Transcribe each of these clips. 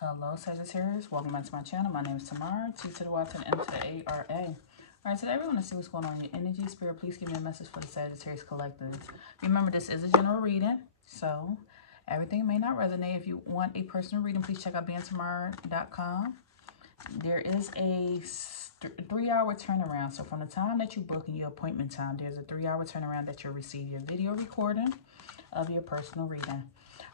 Hello Sagittarius, welcome back to my channel. My name is Tamara, T to the Y to the M to the A-R-A. Alright, today we're going to see what's going on in your energy. Spirit, please give me a message for the Sagittarius collective. Remember, this is a general reading, so everything may not resonate. If you want a personal reading, please check out bntamara.com. There is a 3-hour turnaround. So from the time that you book in your appointment time, there's a 3-hour turnaround that you'll receive your video recording of your personal reading.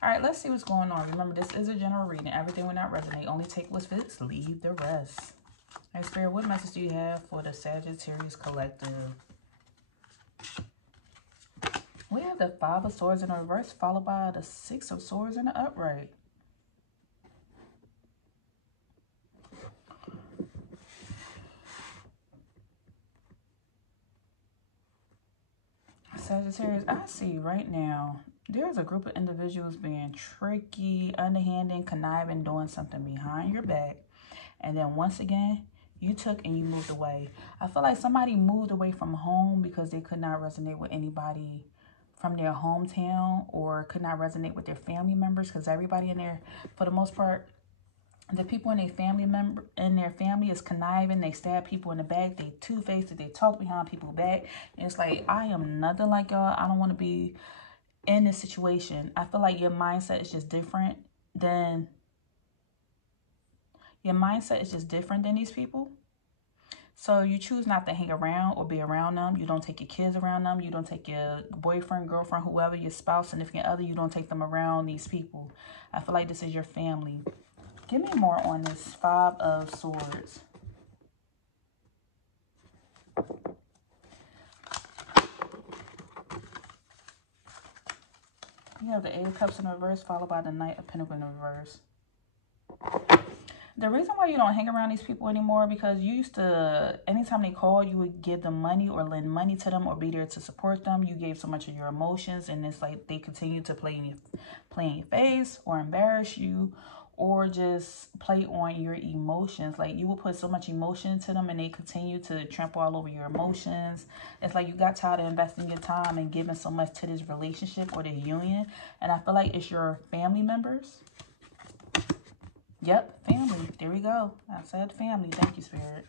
All right, let's see what's going on. Remember, this is a general reading. Everything will not resonate. Only take what fits, leave the rest. All right, Spirit, what message do you have for the Sagittarius collective? We have the 5 of Swords in the reverse, followed by the 6 of Swords in the upright. Sagittarius, I see right now, there's a group of individuals being tricky, underhanded, conniving, doing something behind your back. And then once again, you took and you moved away. I feel like somebody moved away from home because they could not resonate with anybody from their hometown or could not resonate with their family members, because everybody in there, for the most part, the people in their family is conniving. They stab people in the back. They two-faced. They talk behind people's back. And it's like, I am nothing like y'all. I don't want to be in this situation. I feel like your mindset is just different than these people. So you choose not to hang around or be around them. You don't take your kids around them. You don't take your boyfriend, girlfriend, whoever, your spouse, significant other. You don't take them around these people. I feel like this is your family. Give me more on this 5 of Swords. You have the 8 of Cups in reverse, followed by the Knight of Pentacles in reverse. The reason why you don't hang around these people anymore, because you used to, anytime they call, you would give them money or lend money to them or be there to support them. You gave so much of your emotions, and it's like they continue to play in your face or embarrass you, or just play on your emotions. Like, you will put so much emotion into them and they continue to trample all over your emotions. It's like you got tired of investing your time and giving so much to this relationship or this union. And I feel like it's your family members. Yep, family. There we go. I said family. Thank you, Spirit.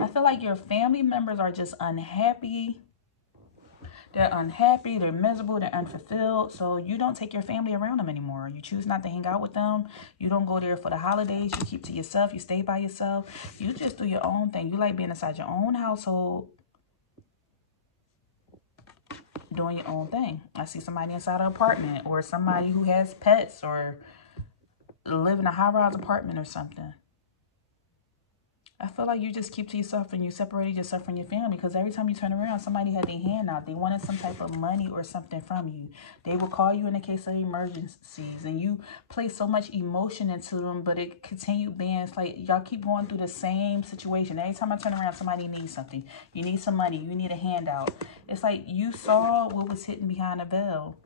I feel like your family members are just unhappy. They're unhappy, they're miserable, they're unfulfilled. So you don't take your family around them anymore. You choose not to hang out with them. You don't go there for the holidays. You keep to yourself. You stay by yourself. You just do your own thing. You like being inside your own household, doing your own thing. I see somebody inside an apartment, or somebody who has pets, or live in a high-rise apartment or something. I feel like you just keep to yourself and you separated yourself from your family, because every time you turn around, somebody had their hand out. They wanted some type of money or something from you. They will call you in the case of emergencies, and you place so much emotion into them, but it continued being, it's like y'all keep going through the same situation. Every time I turn around, somebody needs something. You need some money. You need a handout. It's like you saw what was hidden behind the veil.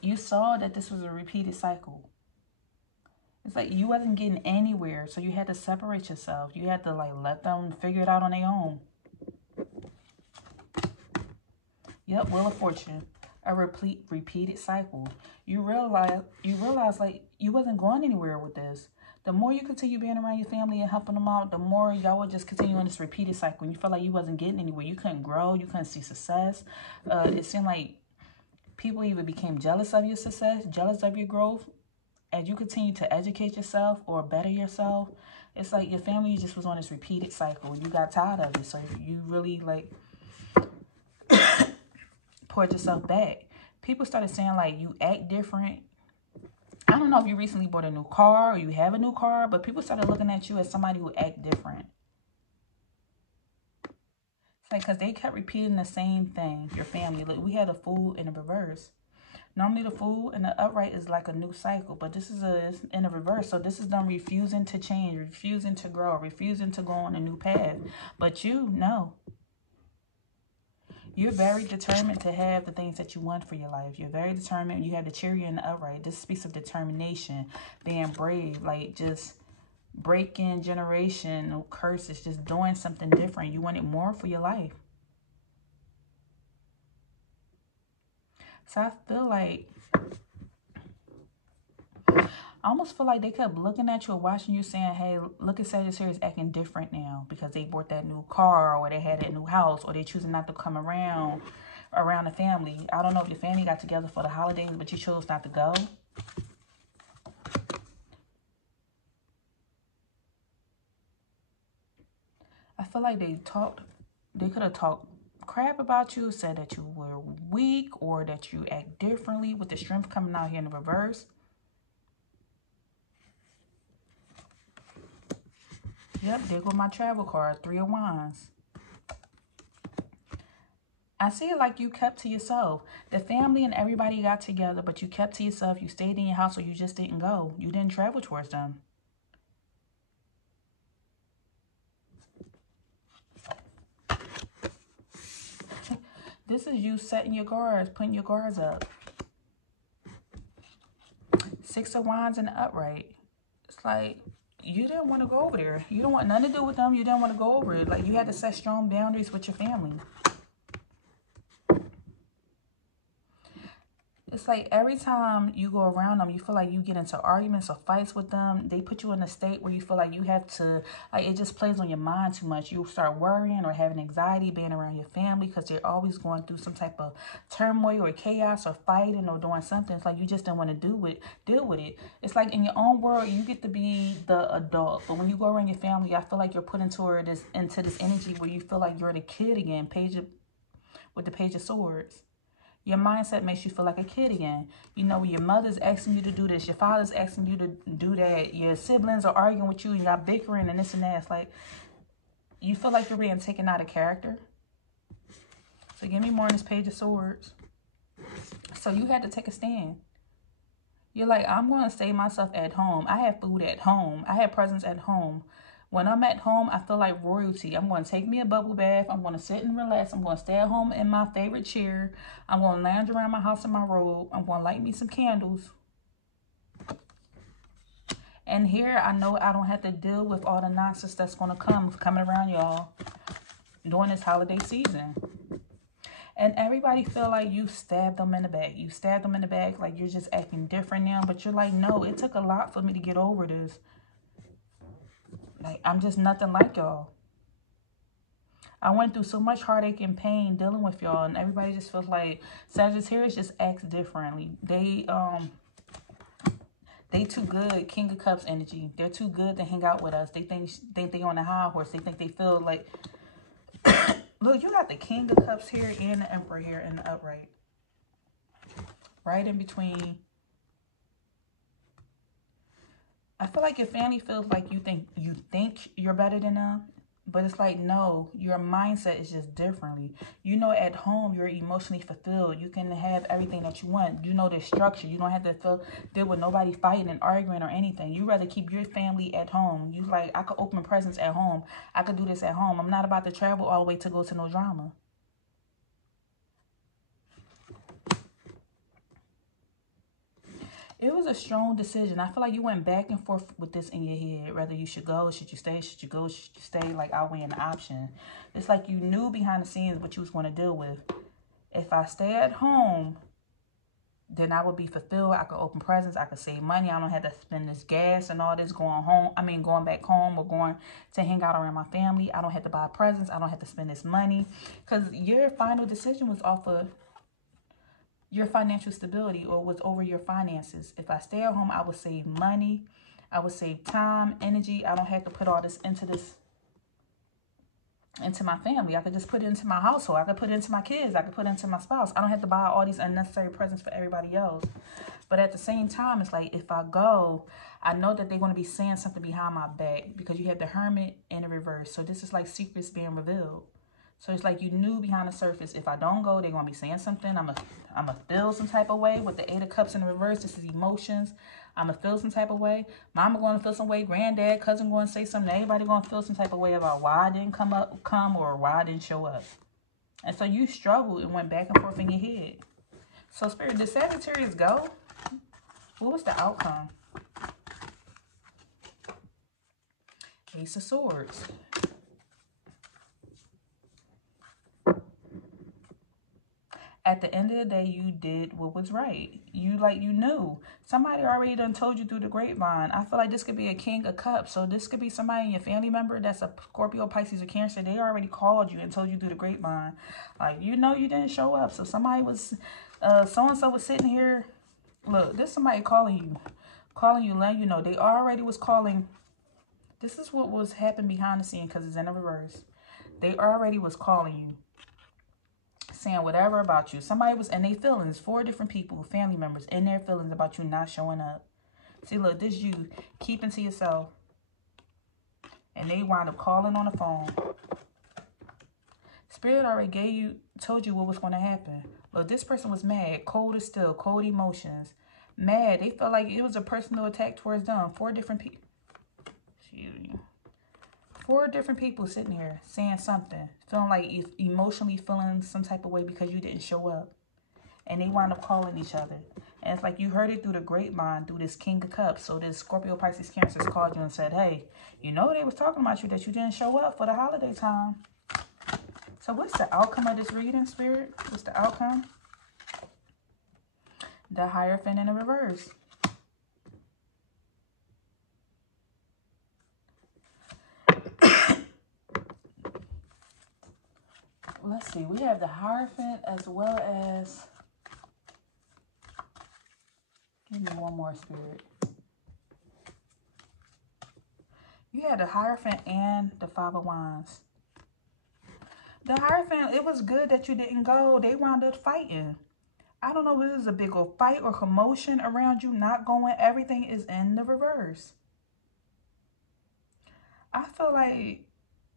You saw that this was a repeated cycle. It's like you wasn't getting anywhere, so you had to separate yourself. You had to, like, let them figure it out on their own. Yep, Wheel of Fortune. A repeated cycle. You realize, like, you wasn't going anywhere with this. The more you continue being around your family and helping them out, the more y'all would just continue on this repeated cycle. And you felt like you wasn't getting anywhere. You couldn't grow. You couldn't see success. It seemed like people even became jealous of your success, jealous of your growth. As you continue to educate yourself or better yourself, it's like your family just was on this repeated cycle and you got tired of it. So you really, like, poured yourself back. People started saying, like, you act different. I don't know if you recently bought a new car or you have a new car, but people started looking at you as somebody who act different. It's like, because they kept repeating the same thing, your family. Look, we had a Fool in the reverse. Normally the Fool in the upright is like a new cycle, but this is in the reverse. So this is them refusing to change, refusing to grow, refusing to go on a new path. But you know, you're very determined to have the things that you want for your life. You're very determined. You have the Chariot in the upright. This speaks of determination, being brave, like just breaking generational curses, just doing something different. You wanted more for your life. So I feel like, I almost feel like they kept looking at you or watching you saying, hey, look at Sagittarius acting different now because they bought that new car or they had that new house or they choosing not to come around the family. I don't know if your family got together for the holidays, but you chose not to go. I feel like they could have talked crap about you, said that you were weak or that you act differently with the strength coming out here in the reverse. Yep, there go my travel card, 3 of Wands. I see it like you kept to yourself. The family and everybody got together, but you kept to yourself. You stayed in your house or you just didn't go. You didn't travel towards them. This is you setting your guards, putting your guards up. 6 of Wands in the upright. It's like, you didn't want to go over there. You don't want nothing to do with them. You didn't want to go over it. Like, you had to set strong boundaries with your family. It's like every time you go around them, you feel like you get into arguments or fights with them. They put you in a state where you feel like you have to, like, it just plays on your mind too much. You start worrying or having anxiety being around your family because they're always going through some type of turmoil or chaos or fighting or doing something. It's like you just don't want to deal with it. It's like in your own world, you get to be the adult. But when you go around your family, I feel like you're put into this energy where you feel like you're the kid again, with the Page of Swords. Your mindset makes you feel like a kid again. You know, your mother's asking you to do this. Your father's asking you to do that. Your siblings are arguing with you. You got bickering and this and that. It's like, you feel like you're being taken out of character. So give me more on this Page of Swords. So you had to take a stand. You're like, I'm going to save myself at home. I have food at home. I have presents at home. When I'm at home, I feel like royalty. I'm going to take me a bubble bath. I'm going to sit and relax. I'm going to stay at home in my favorite chair. I'm going to lounge around my house in my robe. I'm going to light me some candles. And here, I know I don't have to deal with all the nonsense that's going to coming around y'all during this holiday season. And everybody feel like you stabbed them in the back. You stabbed them in the back like you're just acting different now. But you're like, no, it took a lot for me to get over this. Like, I'm just nothing like y'all. I went through so much heartache and pain dealing with y'all, and everybody just feels like Sagittarius just acts differently. They too good, King of Cups energy. They're too good to hang out with us. They think they on a high horse. They think they feel like look, you got the King of Cups here and the Emperor here in the upright. Right in between. I feel like your family feels like you think you're better than them. But it's like, no, your mindset is just differently. You know, at home, you're emotionally fulfilled. You can have everything that you want. You know the structure. You don't have to deal with nobody fighting and arguing or anything. You rather keep your family at home. You like, I could open presents at home. I could do this at home. I'm not about to travel all the way to go to no drama. It was a strong decision. I feel like you went back and forth with this in your head. Whether you should go, should you stay, should you go, should you stay, like outweighing the option. It's like you knew behind the scenes what you was going to deal with. If I stay at home, then I would be fulfilled. I could open presents. I could save money. I don't have to spend this gas and all this going back home or going to hang out around my family. I don't have to buy presents. I don't have to spend this money. Because your final decision was off of your financial stability or was over your finances. If I stay at home, I would save money. I would save time, energy. I don't have to put all this into my family. I could just put it into my household. I could put it into my kids. I could put it into my spouse. I don't have to buy all these unnecessary presents for everybody else. But at the same time, it's like, if I go, I know that they're going to be saying something behind my back because you have the Hermit in the reverse. So this is like secrets being revealed. So it's like you knew behind the surface, if I don't go, they're going to be saying something. I'm going to feel some type of way. With the 8 of Cups in the reverse, this is emotions. I'm going to feel some type of way. Mama going to feel some way. Granddad, cousin going to say something. Everybody going to feel some type of way about why I didn't come or why I didn't show up. And so you struggled and went back and forth in your head. So Spirit, did Sagittarius go? What was the outcome? Ace of Swords. At the end of the day, you did what was right. You knew. Somebody already done told you through the grapevine. I feel like this could be a King of Cups. So this could be somebody in your family member that's a Scorpio, Pisces, or Cancer. They already called you and told you through the grapevine. Like, you know you didn't show up. So somebody was, so-and-so was sitting here. Look, this somebody calling you, letting you know. They already was calling. This is what was happening behind the scene because it's in the reverse. They already was calling you, saying whatever about you. Somebody was in their feelings. 4 different people, family members, in their feelings about you not showing up. See, look, this you keeping to yourself. And they wind up calling on the phone. Spirit already told you what was going to happen. Look, this person was mad. Cold as steel. Cold emotions. Mad. They felt like it was a personal attack towards them. 4 different people. Excuse me. 4 different people sitting here saying something, feeling like emotionally feeling some type of way because you didn't show up. And they wind up calling each other. And it's like you heard it through the grapevine, through this King of Cups. So this Scorpio, Pisces, Cancer called you and said, hey, you know they was talking about you, that you didn't show up for the holiday time. So what's the outcome of this reading, Spirit? What's the outcome? The Hierophant in the reverse. Let's see. We have the Hierophant as well as... Give me one more, Spirit. You had the Hierophant and the 5 of Wands. The Hierophant, it was good that you didn't go. They wound up fighting. I don't know if this is a big old fight or commotion around you not going. Everything is in the reverse. I feel like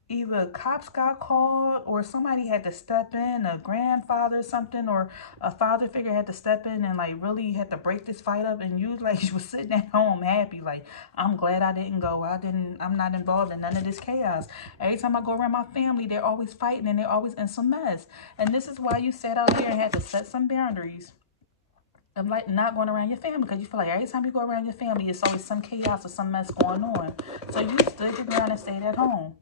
either cops got called or somebody had to step in, a grandfather or something, or a father figure had to step in and like really had to break this fight up. And you like you was sitting at home happy, like, I'm glad I didn't go. I'm not involved in none of this chaos. Every time I go around my family, they're always fighting and they're always in some mess. And this is why you sat out here and had to set some boundaries. I'm like not going around your family because you feel like every time you go around your family, it's always some chaos or some mess going on. So you stood your ground and stayed at home.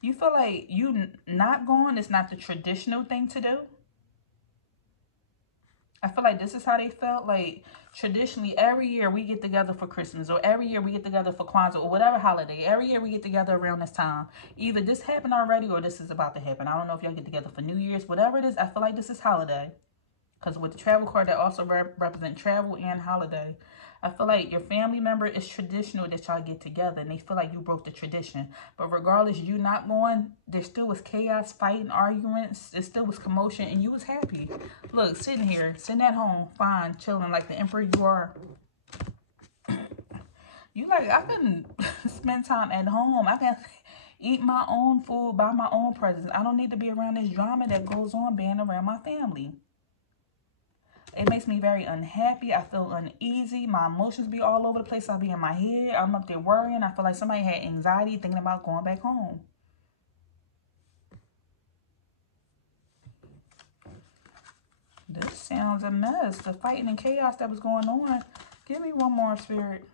You feel like you not going is not the traditional thing to do. I feel like this is how they felt. Like, traditionally, every year we get together for Christmas, or every year we get together for Kwanzaa, or whatever holiday. Every year we get together around this time. Either this happened already or this is about to happen. I don't know if y'all get together for New Year's, whatever it is. I feel like this is holiday. Because with the travel card, that also represent travel and holiday. I feel like your family member is traditional that y'all get together. And they feel like you broke the tradition. But regardless, you not going, there still was chaos, fighting, arguments. There still was commotion. And you was happy. Look, sitting here, sitting at home, fine, chilling like the emperor you are. You like, I can spend time at home. I can eat my own food, buy my own presents. I don't need to be around this drama that goes on being around my family. It makes me very unhappy. I feel uneasy. My emotions be all over the place. I'll be in my head. I'm up there worrying. I feel like somebody had anxiety thinking about going back home. This sounds a mess. The fighting and chaos that was going on. Give me one more, Spirit.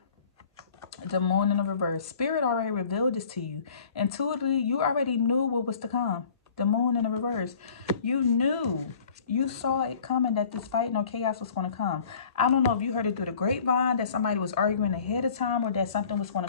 The Moon in the reverse. Spirit already revealed this to you. Intuitively, you already knew what was to come. The Moon in the reverse. You knew. You saw it coming that this fight, no chaos was going to come. I don't know if you heard it through the grapevine, that somebody was arguing ahead of time, or that something was going to